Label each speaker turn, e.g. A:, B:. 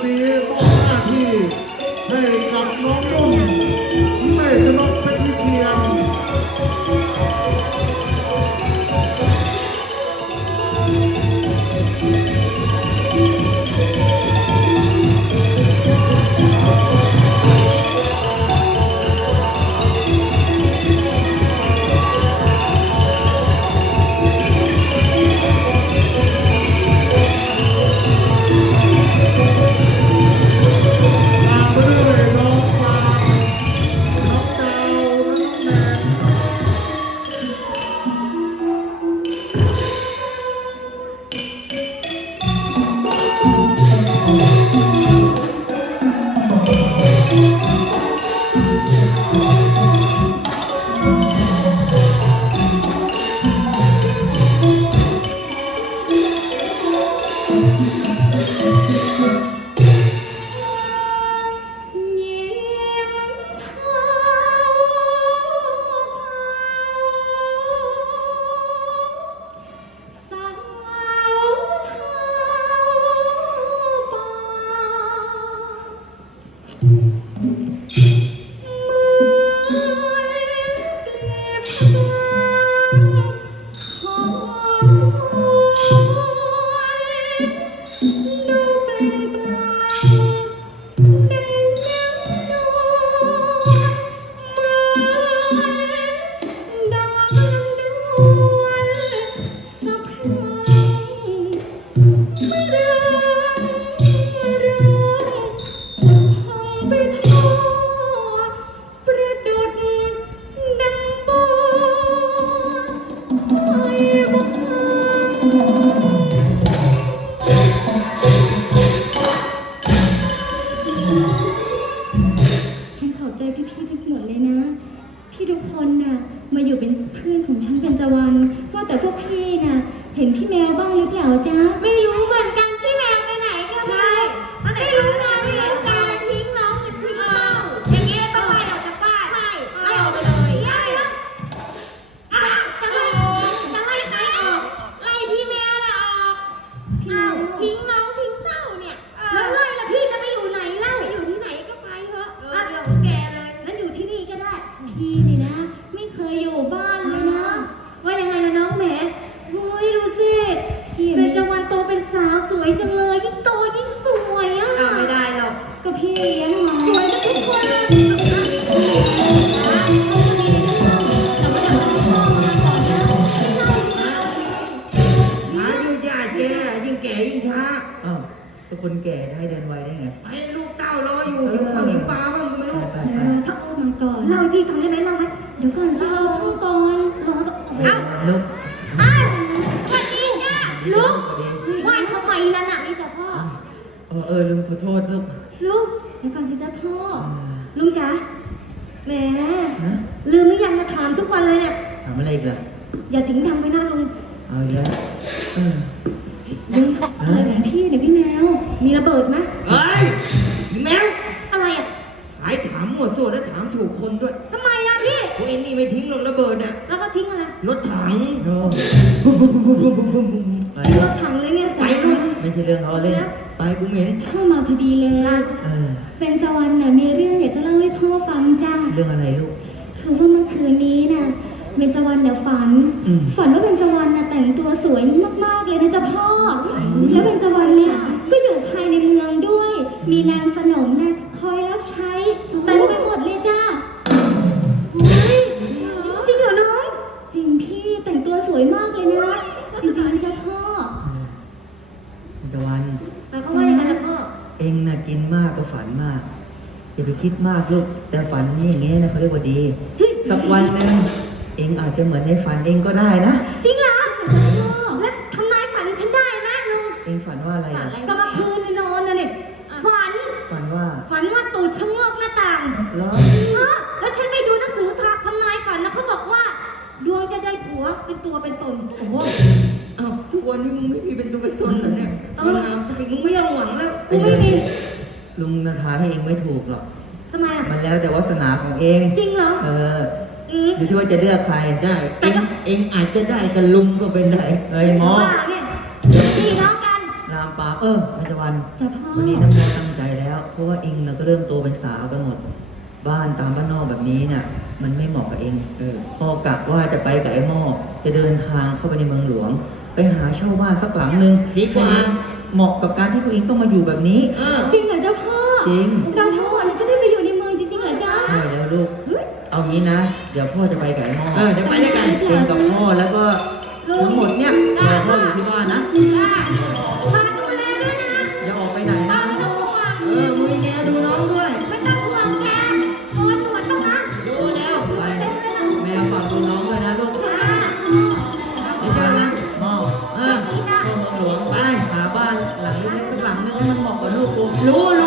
A: า ยิ้
B: เห ฉันขอบใจพี่ๆทุกหมดเลยนะ ที่ทุกคนน่ะมาอยู่เป็นเพื่อนของฉันเป็นจวันว่าแต่พวกพี่น่ะ เห็นพี่แมวบ้างหรือเปล่าจ๊ะไม่ พี่เลี้ยงมาสวย
C: กั
B: นทุกคนเลยเขาจะมีเรื่องแต่ว่าต้องพ่อมาก่อนนะเล่าสิเล่า
D: ดยาดแกยิ่งแก่ยิ่งช้าอ้าวก็คนแก่จะให้เดินไวได้ไงไปลูกเต้ารออยู่หิวข้าวหิวปลาบ้างก็ไม่รู้ไป
B: เออถ้าโอ้มาก่อน
C: เล่าให้พี่ฟังได้ไหมเล่าไหม
B: เดี๋ยวก่อนสิรอพ่อก่อนรอก่อน
D: เอ้าลูก
B: อ้าวสวัสดีจ้าลุงไหวทำไมล่ะน่ะนี่จ้ะพ่อ
D: เออเออลุงขอโทษลูก
B: ลุงเดี๋ยวก่อนสิจ้าพ่อ
D: อ่า
C: ลุงจ๋าแหม
D: ฮะ
C: ลืมหรือยังนะถามทุกวันเลยเนี่ย
D: ทำอะไรอีกล่ะ
C: อย่าเสิงดังไปนะลุง
D: เอาอีกแล้วเออ
B: เฮ้ยอะไรของพี่เนี่ยพี่แมว
C: มีระเบิดไหม
D: เฮ้ยอีแมว
C: อะไรอะ
D: ขายถามหมดส่วนแล้วถามถูกคนด้วย
C: ทำไมล่ะพี่
D: พวกเอ็นนี่ไม่ทิ้งหรอกระเบิดอะ
C: แล้วก็ทิ้งอะไร
D: รถถัง โอ้ ใช่เรื่องเราเล่น ไปกูเหม็น
B: เข้ามาพอดีเลย
D: เออ
B: เป็นจวันน่ะมีเรื่องอยากจะเล่าให้พ่อฟังจ้า
D: เรื่องอะไรลูก
B: คือว่าเมื่อคืนนี้น่ะเบญจวรรณเนี่ยฝัน
D: อืม
B: ฝันว่าเบญจวรรณน่ะแต่งตัวสวยมากๆเลยนะจ๊ะพ่อแล้วเบญจวรรณเนี่ยก็อยู่ภายในเมืองด้วย มีนางสนมน่ะคอยรับใช้เต็มไปหมด เองน่ะ
D: กินมากก็ฝันมากอย่าไปคิดมากลูกแต่ฝันนี่อย่างเงี้ยนะเขาเรียกว่าดี สักวันหนึ่งเองอาจจะเหมือนในฝันเองก็ได้นะ
C: จริงเหรอแล้วทำนายฝันฉันได้ไหมลุง
D: เองฝันว่าอะไรอะ
C: ก็เมื่อคืนนี่นอนนะเนี่ยฝัน
D: ฝันว่า
C: ฝันว่าตูดชะโงกหน้าต่าง
D: เหรอ
C: เออแล้วฉันไปดูหนังสือทำนายฝันนะเขาบอกว่า ดวงจะได้ผัวเป็นตัวเป็นตน
D: โอ้โหอ้า กวันนี้มึงไม่มีเป็นตัวเป็นตนเหรอเนี่ย
C: เอ
D: มึ
C: อ
D: งงามใจมึงไม่ต้องหวังแล้ว
C: กูไม่มี
D: ลุงนาทาให้เองไม่ถูกหรอก
C: ทำไมอะ
D: มันแล้วแต่วาสนาของเอง
C: จริงเหรอ
D: เออ
C: อืม
D: อยู่ที่ว่าจะเลือกใครได้
C: แต่
D: เอง
C: ก็
D: เองอาจจะได้กับลุงก็เป็นได้เฮ้ยหมอ
C: ว่าเนี่ยพี่น้องกัน
D: ลามปากเออนันจวัน
C: จ้าพ่อ
D: วันนี้น้ำมนต์ตั้งใจแล้ว เพราะว่าเองเราก็เริ่มโตเป็นสาวกันหมด บ้านตามบ้านนอกแบบนี้เนี่ยมันไม่เหมาะกับเอง
E: เออ
D: พ่อกะว่าจะไปกับไอ้หม้อจะเดินทางเข้าไปในเมืองหลวง ไปหาเช่าบ้านสักหลังหนึ่ง
E: ดีกว่า
D: เหมาะกับการที่พวกเองต้องมาอยู่แบบนี้
E: เออ
C: จริงเหรอเจ้าพ่อ
D: จริง
C: เราทั้งหมดเนี่ยจะได้ไปอยู่ในเมืองจริงๆเหรอจ้า
D: ใช่แล้วลูกเอางี้นะ เดี๋ยวพ่อจะไปกับไอ้หม้อ
E: เออเดี๋ยวไปด้วยกัน
D: เองกับพ่อแล้วก็ทั้งหมดเนี่ย
B: จ้า
D: เดี๋ยวพ่ออยู่ที่บ้านนะ 로로